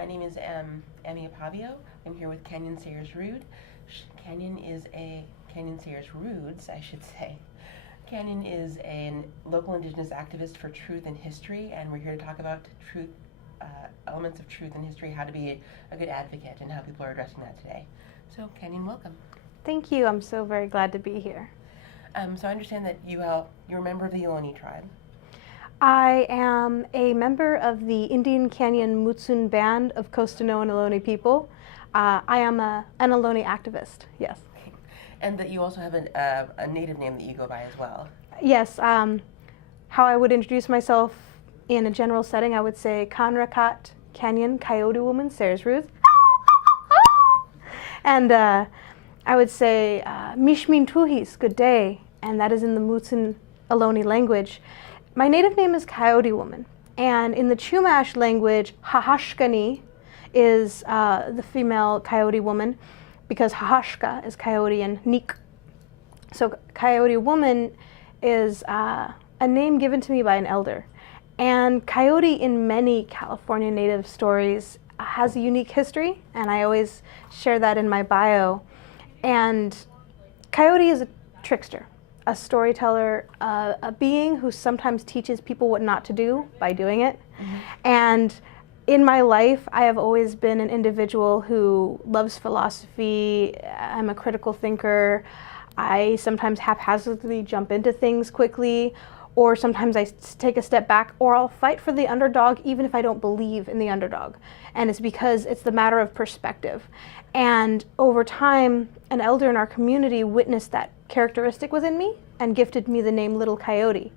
My name is Emmy Apavio. I'm here with Kanyon Sayers Roods. Kanyon Sayers Roods, I should say. Kanyon is a local Indigenous activist for truth and history, and we're here to talk about truth, elements of truth and history, how to be a good advocate, and how people are addressing that today. So, Kanyon, welcome. Thank you. I'm so very glad to be here. So I understand that you're a member of the Ohlone tribe. I am a member of the Indian Canyon Mutsun Band of Costanoan Ohlone people. I am an Ohlone activist, yes. And that you also have a native name that you go by as well. Yes. How I would introduce myself in a general setting, I would say Kanrakat Kanyon Coyote Woman Sayers Roods. And I would say Mishmin Tuhis, good day, and that is in the Mutsun Ohlone language. My native name is Coyote Woman, and in the Chumash language, Hahashkani is the female Coyote Woman, because Hahashka is coyote and Nik. So Coyote Woman is a name given to me by an elder. And coyote in many California Native stories has a unique history, and I always share that in my bio. And coyote is a trickster, a storyteller, a being who sometimes teaches people what not to do by doing it. Mm-hmm. And in my life, I have always been an individual who loves philosophy. I'm a critical thinker. I sometimes haphazardly jump into things quickly, or sometimes I take a step back, or I'll fight for the underdog even if I don't believe in the underdog. And it's because it's the matter of perspective. And over time, an elder in our community witnessed that characteristic within me and gifted me the name Little Coyote.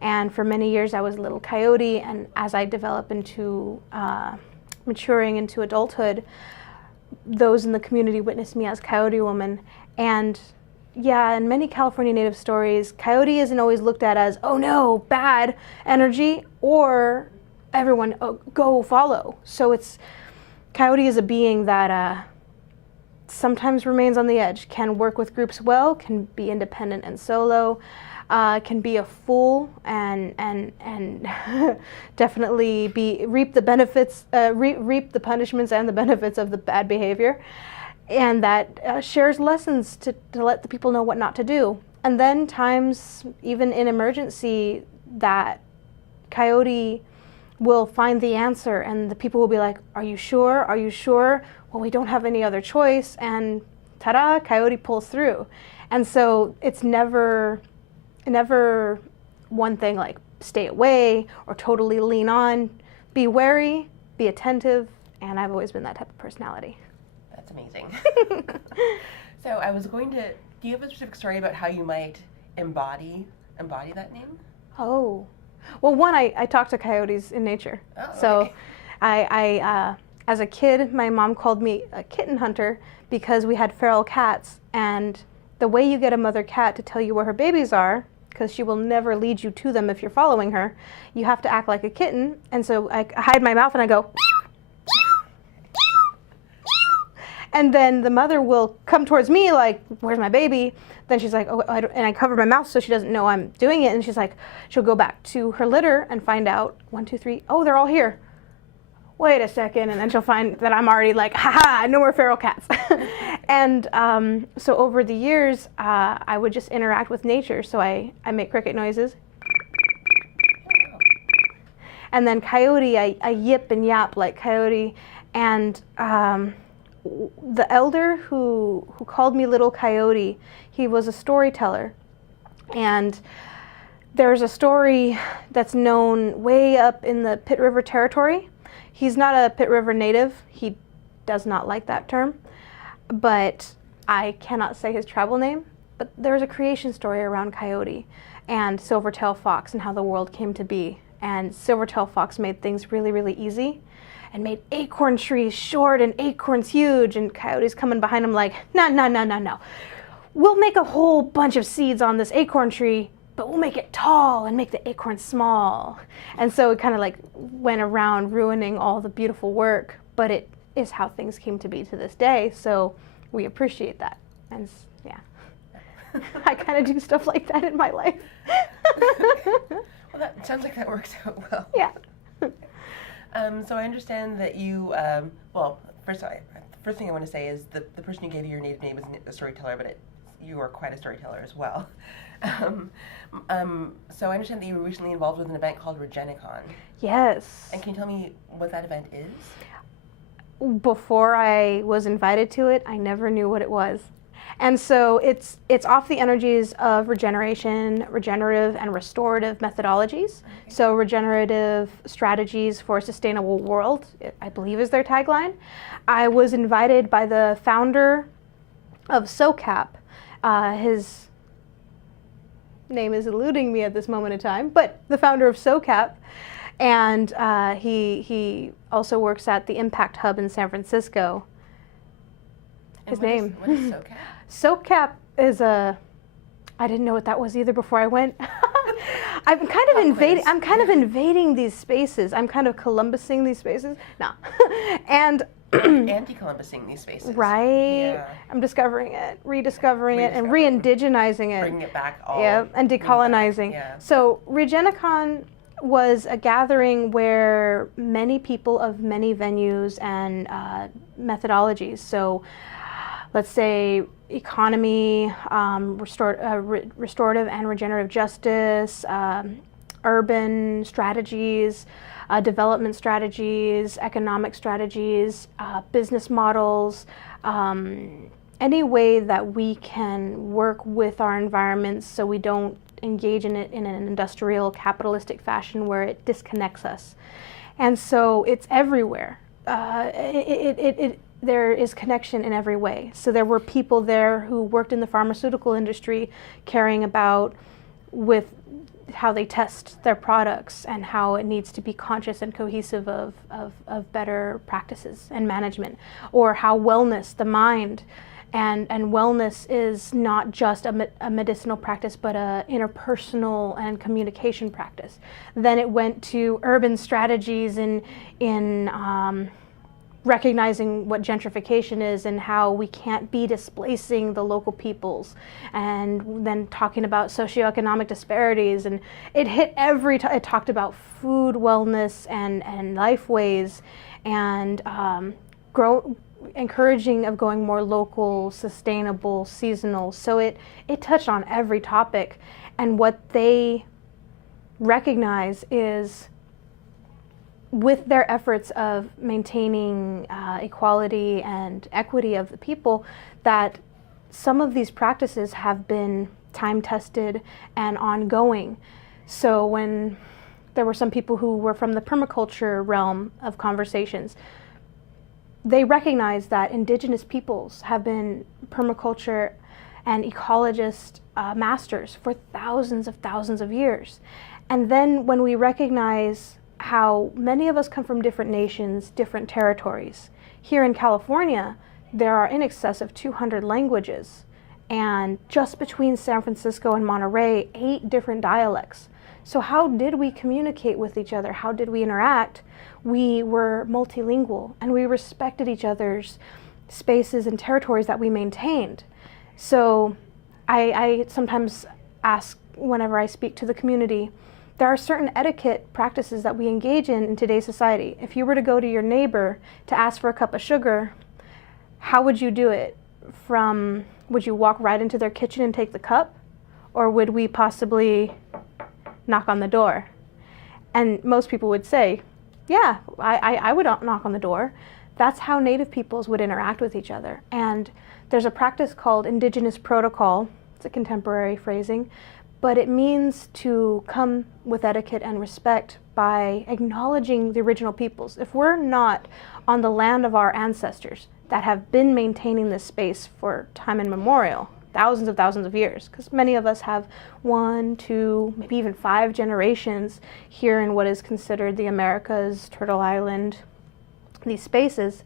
And for many years I was Little Coyote, and as I develop into maturing into adulthood, those in the community witnessed me as Coyote Woman. And yeah, in many California Native stories, coyote isn't always looked at as, oh no, bad energy, or everyone go follow. So coyote is a being that sometimes remains on the edge, can work with groups well, can be independent and solo, can be a fool and definitely reap the benefits, reap the punishments and the benefits of the bad behavior, and that shares lessons to let the people know what not to do. And then times, even in emergency, that coyote will find the answer, and the people will be like, are you sure? Are you sure? Well, we don't have any other choice, and ta-da, coyote pulls through. And so it's never one thing like stay away or totally lean on. Be wary, be attentive, and I've always been that type of personality. That's amazing. So I was going to, do you have a specific story about how you might embody that name? Oh, well, one, I talk to coyotes in nature. Oh, so okay. I as a kid, my mom called me a kitten hunter because we had feral cats, and the way you get a mother cat to tell you where her babies are, because she will never lead you to them if you're following her, you have to act like a kitten. And so I hide my mouth and I go, and then the mother will come towards me like, where's my baby? Then she's like, oh, and I cover my mouth so she doesn't know I'm doing it. And she's like, she'll go back to her litter and find out, 1, 2, 3, oh, they're all here. Wait a second, and then she'll find that I'm already like, haha, no more feral cats. And so over the years, I would just interact with nature. So I make cricket noises. And then coyote, I yip and yap like coyote. And the elder who called me Little Coyote, he was a storyteller. And there's a story that's known way up in the Pit River territory. He's not a Pit River native. He does not like that term, but I cannot say his tribal name. But there's a creation story around coyote and silver-tailed fox and how the world came to be. And silver-tailed fox made things really, really easy and made acorn trees short and acorns huge, and coyotes coming behind him like, no. We'll make a whole bunch of seeds on this acorn tree, but we'll make it tall and make the acorn small. And so it kind of like went around ruining all the beautiful work, but it is how things came to be to this day. So we appreciate that. And yeah, I kind of do stuff like that in my life. Well, that sounds like that works out well. Yeah. So I understand that you, well, first thing I want to say is the person who gave you your native name isn't a storyteller, but you are quite a storyteller as well. So I understand that you were recently involved with an event called Regenicon. Yes. And can you tell me what that event is? Before I was invited to it, I never knew what it was. And so it's off the energies of regeneration, regenerative and restorative methodologies. Okay. So regenerative strategies for a sustainable world, I believe is their tagline. I was invited by the founder of SOCAP. His name is eluding me at this moment in time, but the founder of SOCAP. And he also works at the Impact Hub in San Francisco. His name? What is SOCAP? SOCAP is I didn't know what that was either before I went. I'm kind of invading these spaces. I'm kind of Columbusing these spaces. No. And anti-Columbusing these spaces. Right. Yeah. I'm discovering it, rediscovering it, and re-indigenizing it. Bringing it back all. Yeah, and decolonizing. Yeah. So Regenicon was a gathering where many people of many venues and methodologies, so let's say economy, restorative and regenerative justice, urban strategies, development strategies, economic strategies, business models, any way that we can work with our environments so we don't engage in it in an industrial capitalistic fashion where it disconnects us. And so it's everywhere. There is connection in every way. So there were people there who worked in the pharmaceutical industry caring about with how they test their products and how it needs to be conscious and cohesive of better practices and management, or how wellness, the mind, and wellness is not just a medicinal practice, but a interpersonal and communication practice. Then it went to urban strategies in recognizing what gentrification is and how we can't be displacing the local peoples, and then talking about socioeconomic disparities, and it hit it talked about food wellness and life ways, and encouraging of going more local, sustainable, seasonal. So it touched on every topic, and what they recognize is with their efforts of maintaining equality and equity of the people, that some of these practices have been time-tested and ongoing. So when there were some people who were from the permaculture realm of conversations, they recognize that indigenous peoples have been permaculture and ecologist masters for thousands of years. And then when we recognize how many of us come from different nations, different territories. Here in California, there are in excess of 200 languages, and just between San Francisco and Monterey, 8 different dialects. So how did we communicate with each other? How did we interact? We were multilingual, and we respected each other's spaces and territories that we maintained. So I sometimes ask, whenever I speak to the community, there are certain etiquette practices that we engage in today's society. If you were to go to your neighbor to ask for a cup of sugar, how would you do it? Would you walk right into their kitchen and take the cup? Or would we possibly knock on the door? And most people would say, yeah, I would knock on the door. That's how Native peoples would interact with each other. And there's a practice called indigenous protocol. It's a contemporary phrasing, but it means to come with etiquette and respect by acknowledging the original peoples. If we're not on the land of our ancestors that have been maintaining this space for time immemorial, thousands of years, because many of us have 1, 2, maybe even 5 generations here in what is considered the Americas, Turtle Island, these spaces,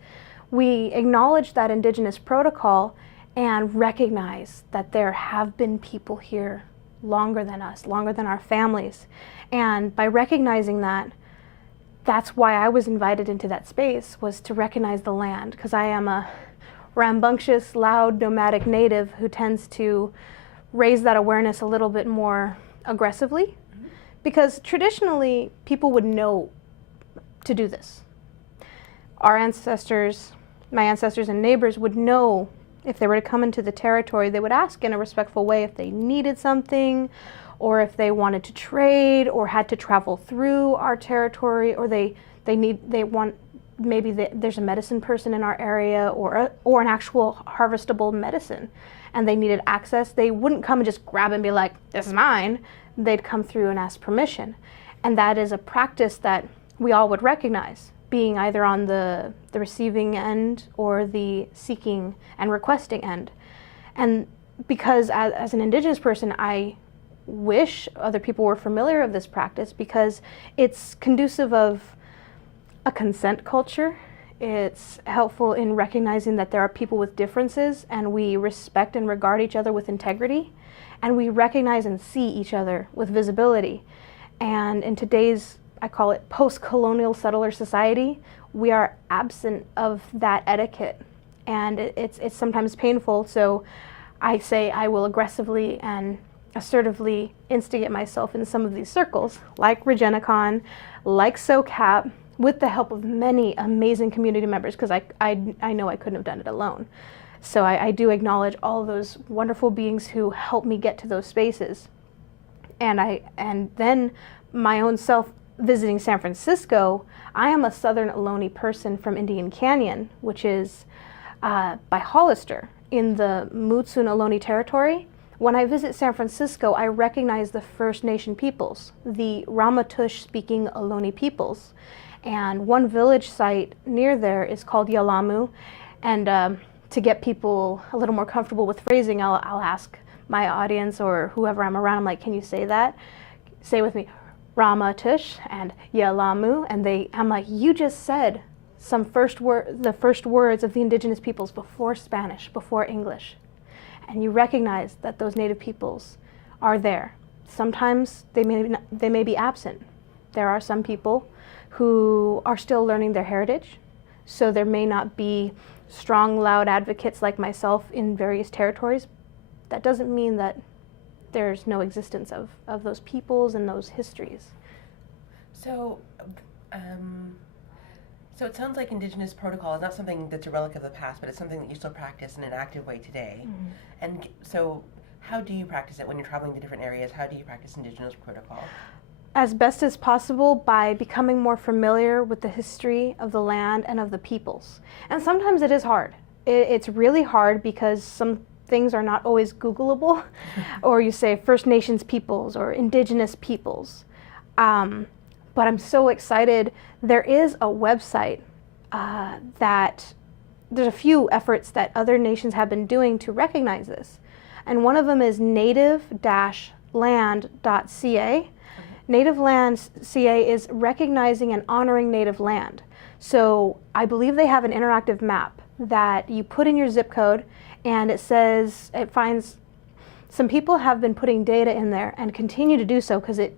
we acknowledge that indigenous protocol and recognize that there have been people here longer than us, longer than our families. And by recognizing that, that's why I was invited into that space, was to recognize the land, because I am a rambunctious, loud, nomadic native who tends to raise that awareness a little bit more aggressively. Because traditionally, people would know to do this. Our ancestors, my ancestors and neighbors would know if they were to come into the territory, they would ask in a respectful way if they needed something, or if they wanted to trade, or had to travel through our territory, or there's a medicine person in our area, or an actual harvestable medicine, and they needed access. They wouldn't come and just grab it and be like, "This is mine." They'd come through and ask permission, and that is a practice that we all would recognize, being either on the receiving end or the seeking and requesting end. And because as an Indigenous person, I wish other people were familiar of this practice, because it's conducive of a consent culture. It's helpful in recognizing that there are people with differences, and we respect and regard each other with integrity, and we recognize and see each other with visibility. And in today's, I call it post-colonial settler society, we are absent of that etiquette, and it's sometimes painful. So I say I will aggressively and assertively instigate myself in some of these circles, like RegenaCon, like SOCAP, with the help of many amazing community members, because I know I couldn't have done it alone. So I do acknowledge all those wonderful beings who helped me get to those spaces. And then my own self, visiting San Francisco, I am a Southern Ohlone person from Indian Canyon, which is by Hollister in the Mutsun Ohlone territory. When I visit San Francisco, I recognize the First Nation peoples, the Ramaytush speaking Ohlone peoples. And one village site near there is called Yalamu. And to get people a little more comfortable with phrasing, I'll ask my audience or whoever I'm around, I'm like, can you say that? Say with me, Ramaytush and Yalamu, and I'm like, you just said the first words of the indigenous peoples before Spanish, before English, and you recognize that those native peoples are there. Sometimes they may be absent. There are some people who are still learning their heritage, so there may not be strong, loud advocates like myself in various territories. That doesn't mean that there's no existence of those peoples and those histories. So, so it sounds like Indigenous protocol is not something that's a relic of the past, but it's something that you still practice in an active way today. Mm-hmm. And so how do you practice it when you're traveling to different areas? How do you practice Indigenous protocol? As best as possible by becoming more familiar with the history of the land and of the peoples. And sometimes it is hard. It's really hard because some things are not always Googleable, or you say First Nations peoples or Indigenous peoples. But I'm so excited. There is a website that there's a few efforts that other nations have been doing to recognize this. And one of them is native-land.ca. Native Land CA is recognizing and honoring native land. So I believe they have an interactive map that you put in your zip code, and it finds some people have been putting data in there and continue to do so, because it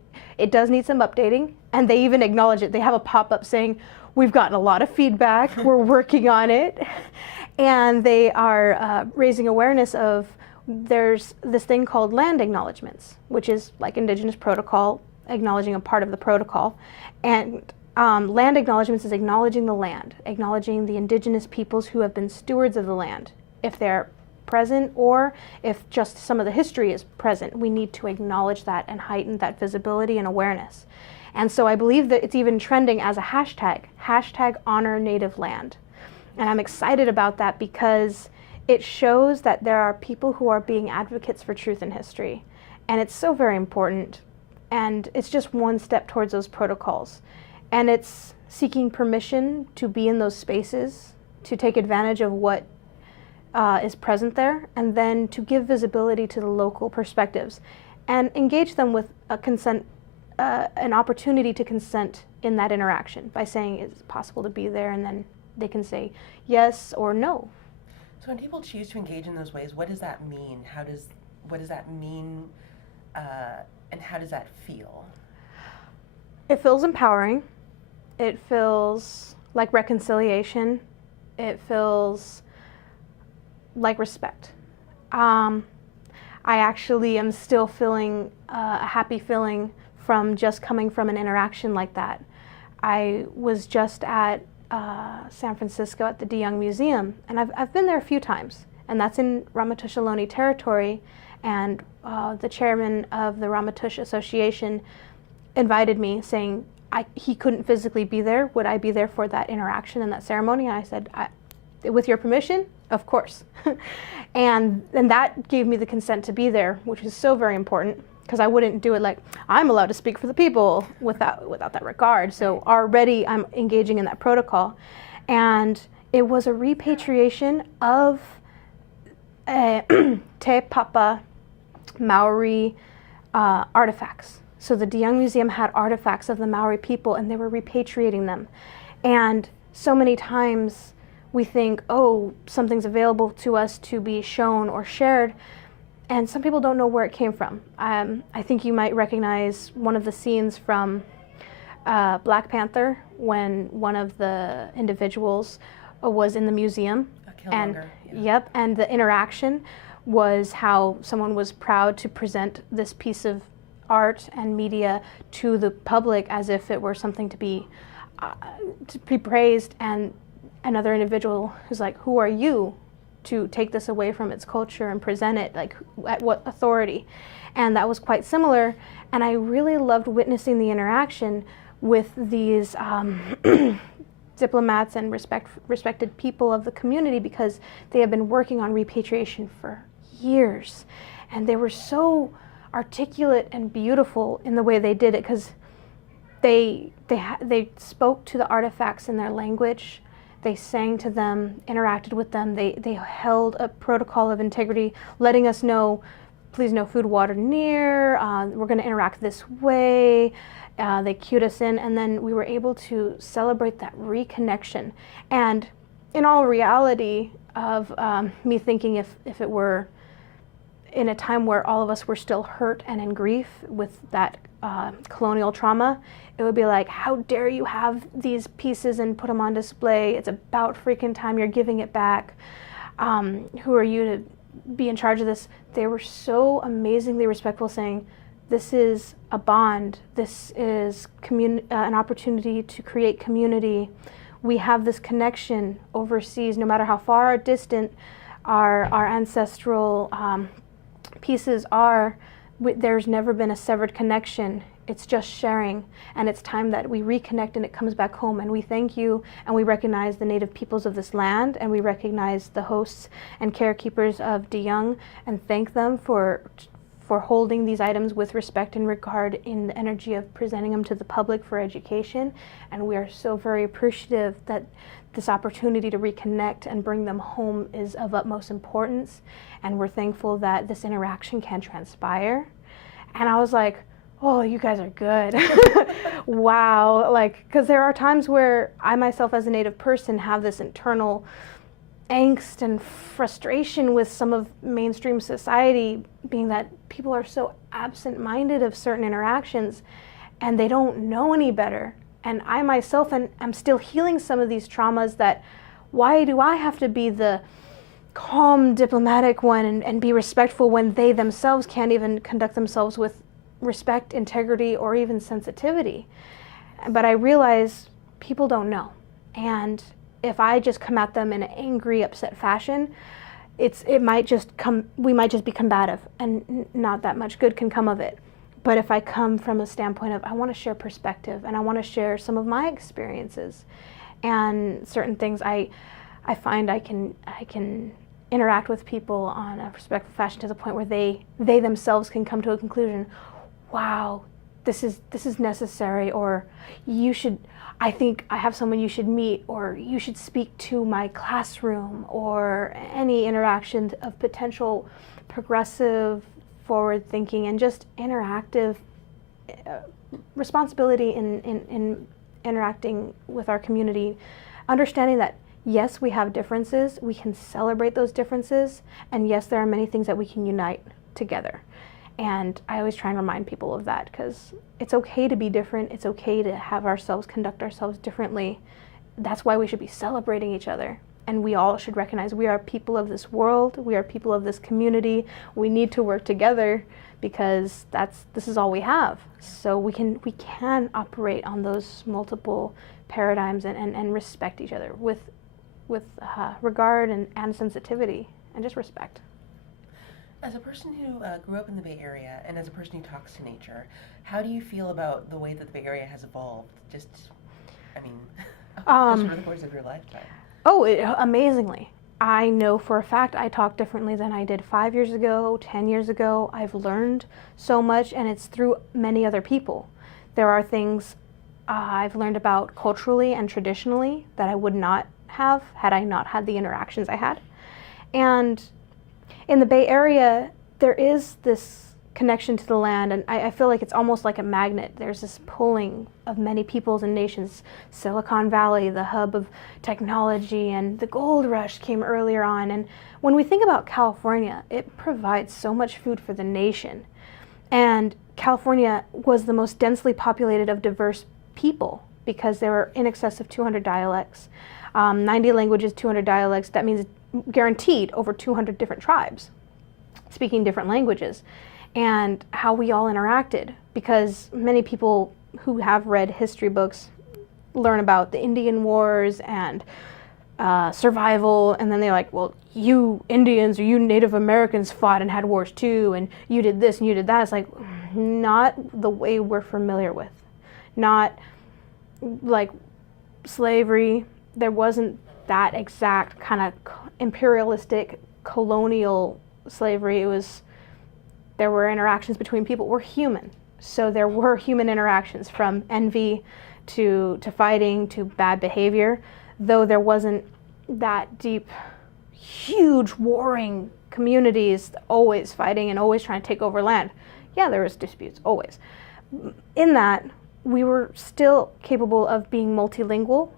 does need some updating, and they even acknowledge it. They have a pop-up saying, we've gotten a lot of feedback, we're working on it. And they are raising awareness of, there's this thing called land acknowledgements, which is like Indigenous protocol, acknowledging a part of the protocol. And land acknowledgements is acknowledging the land, acknowledging the Indigenous peoples who have been stewards of the land. If they're present, or if just some of the history is present, we need to acknowledge that and heighten that visibility and awareness. And so I believe that it's even trending as a hashtag honor native land. And I'm excited about that because it shows that there are people who are being advocates for truth in history. And it's so very important. And it's just one step towards those protocols. And it's seeking permission to be in those spaces, to take advantage of what is present there, and then to give visibility to the local perspectives and engage them with a consent, an opportunity to consent in that interaction by saying, is it possible to be there? And then they can say yes or no. So when people choose to engage in those ways, what does that mean? What does that mean, and how does that feel? It feels empowering. It feels like reconciliation. It feels like respect. I actually am still feeling a happy feeling from just coming from an interaction like that. I was just at San Francisco at the De Young Museum, and I've been there a few times, and that's in Ramaytush Ohlone territory, and the chairman of the Ramaytush Association invited me, saying he couldn't physically be there. Would I be there for that interaction and that ceremony? And I said, with your permission, of course. and that gave me the consent to be there, which is so very important, because I wouldn't do it like, I'm allowed to speak for the people without that regard. So already I'm engaging in that protocol. And it was a repatriation of Te Papa Maori artifacts. So the De Young Museum had artifacts of the Maori people, and they were repatriating them. And so many times we think, oh, something's available to us to be shown or shared, and some people don't know where it came from. I think you might recognize one of the scenes from Black Panther, when one of the individuals was in the museum. Yep, and the interaction was how someone was proud to present this piece of art and media to the public as if it were something to be praised, and another individual who's like, who are you to take this away from its culture and present it, like at what authority? And that was quite similar, and I really loved witnessing the interaction with these diplomats and respected people of the community, because they have been working on repatriation for years, and they were so articulate and beautiful in the way they did it, because they spoke to the artifacts in their language, they sang to them, interacted with them, they held a protocol of integrity, letting us know, please no food, water near, we're going to interact this way. They cued us in, and then we were able to celebrate that reconnection. And in all reality of me thinking, if it were in a time where all of us were still hurt and in grief with that colonial trauma, it would be like, how dare you have these pieces and put them on display? It's about freaking time you're giving it back. Who are you to be in charge of this? They were so amazingly respectful, saying, this is a bond. This is an opportunity to create community. We have this connection overseas, no matter how far or distant our ancestral pieces are. There's never been a severed connection. It's just sharing, and it's time that we reconnect and it comes back home. And we thank you, and we recognize the native peoples of this land, and we recognize the hosts and carekeepers of De Young, and thank them for holding these items with respect and regard in the energy of presenting them to the public for education. And we are so very appreciative that this opportunity to reconnect and bring them home is of utmost importance. And we're thankful that this interaction can transpire. And I was like, oh, you guys are good. Wow. Like, because there are times where I myself as a Native person have this internal angst and frustration with some of mainstream society, being that people are so absent-minded of certain interactions and they don't know any better. And I myself am still healing some of these traumas, that why do I have to be the calm diplomatic one and be respectful when they themselves can't even conduct themselves with respect, integrity, or even sensitivity? But I realize people don't know, and if I just come at them in an angry, upset fashion, we might just be combative, and not that much good can come of it. But if I come from a standpoint of, I want to share perspective, and I want to share some of my experiences and certain things, I find I can interact with people on a respectful fashion to the point where they themselves can come to a conclusion. Wow, this is necessary, or I think I have someone you should meet, or you should speak to my classroom, or any interaction of potential progressive, forward thinking, and just interactive responsibility in interacting with our community. Understanding that, yes, we have differences, we can celebrate those differences, and yes, there are many things that we can unite together. And I always try and remind people of that, because it's okay to be different. It's okay to have ourselves conduct ourselves differently. That's why we should be celebrating each other. And we all should recognize we are people of this world. We are people of this community. We need to work together because this is all we have. So we can operate on those multiple paradigms and respect each other with regard and sensitivity and just respect. As a person who grew up in the Bay Area and as a person who talks to nature, how do you feel about the way that the Bay Area has evolved? Just, I mean, over the course of your lifetime. Oh, amazingly. I know for a fact I talk differently than I did 5 years ago, 10 years ago. I've learned so much, and it's through many other people. There are things I've learned about culturally and traditionally that I would not have had I not had the interactions I had. And in the Bay Area, there is this connection to the land, and I feel like it's almost like a magnet. There's this pulling of many peoples and nations. Silicon Valley, the hub of technology, and the gold rush came earlier on. And when we think about California, it provides so much food for the nation. And California was the most densely populated of diverse people because there were in excess of 200 dialects, 90 languages, 200 dialects. That means guaranteed over 200 different tribes speaking different languages. And how we all interacted, because many people who have read history books learn about the Indian Wars and survival, and then they're like, well, you Indians or you Native Americans fought and had wars too, and you did this and you did that. It's like, not the way we're familiar with. Not like slavery. There wasn't that exact kind of imperialistic colonial slavery. There were interactions between people. We're human. So there were human interactions, from envy to fighting to bad behavior, though there wasn't that deep, huge warring communities always fighting and always trying to take over land. Yeah, there was disputes, always. In that, we were still capable of being multilingual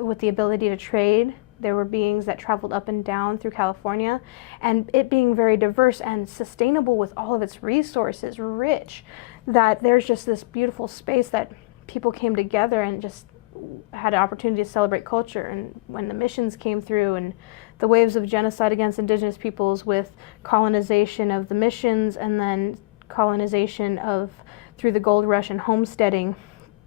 with the ability to trade. There were beings that traveled up and down through California, and it being very diverse and sustainable with all of its resources, rich, that there's just this beautiful space that people came together and just had an opportunity to celebrate culture. And when the missions came through and the waves of genocide against indigenous peoples with colonization of the missions and then colonization through the gold rush and homesteading,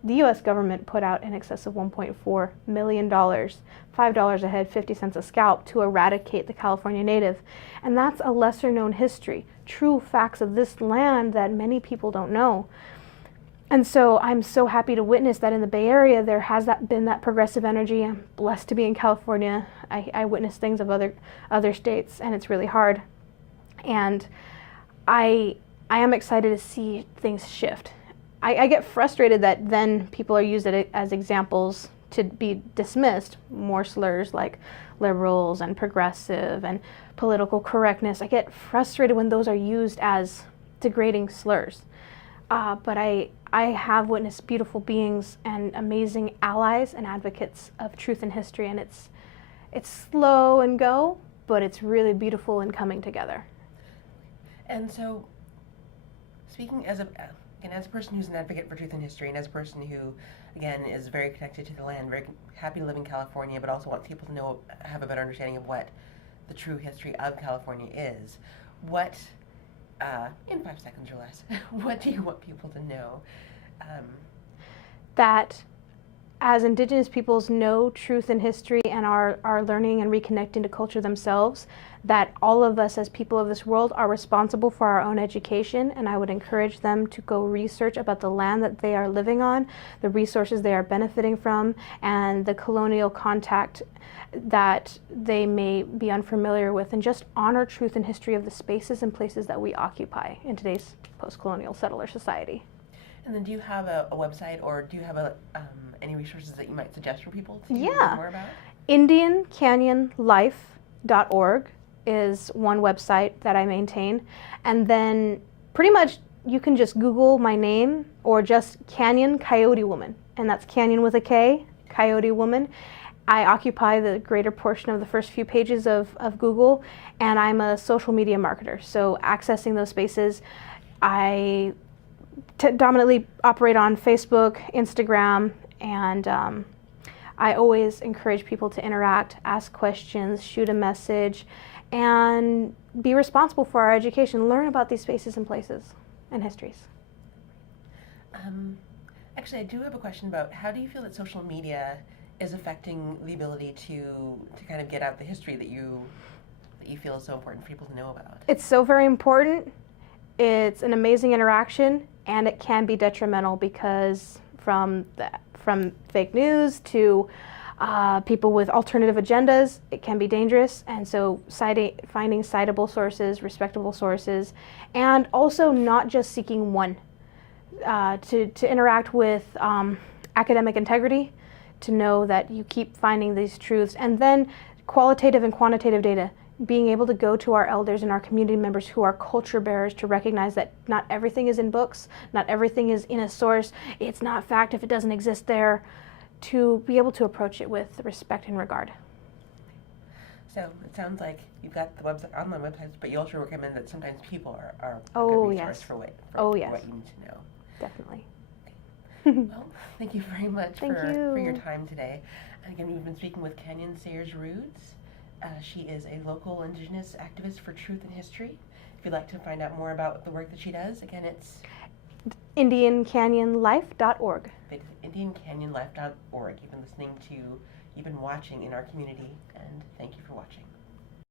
the U.S. government put out in excess of $1.4 million, $5 a head, 50 cents a scalp, to eradicate the California native. And that's a lesser known history, true facts of this land that many people don't know. And so I'm so happy to witness that in the Bay Area there has been that progressive energy. I'm blessed to be in California. I witness things of other states, and it's really hard. And I am excited to see things shift. I get frustrated that then people are used as examples to be dismissed, more slurs like liberals and progressive and political correctness. I get frustrated when those are used as degrading slurs. But I have witnessed beautiful beings and amazing allies and advocates of truth and history, and it's slow and go, but it's really beautiful in coming together. And so, speaking as a person who's an advocate for truth and history, and as a person who, again, is very connected to the land, very happy to live in California, but also wants people to have a better understanding of what the true history of California is, what, in 5 seconds or less, what do you want people to know? That as Indigenous peoples know truth and history and are learning and reconnecting to culture themselves, that all of us as people of this world are responsible for our own education, and I would encourage them to go research about the land that they are living on, the resources they are benefiting from, and the colonial contact that they may be unfamiliar with, and just honor truth and history of the spaces and places that we occupy in today's post-colonial settler society. And then do you have a website, or do you have any resources that you might suggest for people to learn more about? IndianCanyonLife.org is one website that I maintain. And then pretty much you can just Google my name or just Kanyon Coyote Woman. And that's Kanyon with a K, Coyote Woman. I occupy the greater portion of the first few pages of Google, and I'm a social media marketer. So accessing those spaces, I dominantly operate on Facebook, Instagram, and I always encourage people to interact, ask questions, shoot a message, and be responsible for our education, learn about these spaces and places and histories. Actually, I do have a question about how do you feel that social media is affecting the ability to kind of get out the history that you feel is so important for people to know about? It's so very important. It's an amazing interaction, and it can be detrimental because from fake news to people with alternative agendas, it can be dangerous. And so finding citable sources, respectable sources, and also not just seeking one. To interact with academic integrity, to know that you keep finding these truths, and then qualitative and quantitative data, being able to go to our elders and our community members who are culture bearers to recognize that not everything is in books, not everything is in a source, it's not fact if it doesn't exist there, to be able to approach it with respect and regard. So it sounds like you've got the online websites, but you also recommend that sometimes people are a Oh, good resource yes. for what Yes. you need to know. Definitely. Well, thank you very much Thank for you. your time today. And again, we've been speaking with Kanyon Sayers Roods. She is a local Indigenous activist for truth and history. If you'd like to find out more about the work that she does, again, it's IndianCanyonLife.org. IndianCanyonLife.org. You've been watching in our community, and thank you for watching.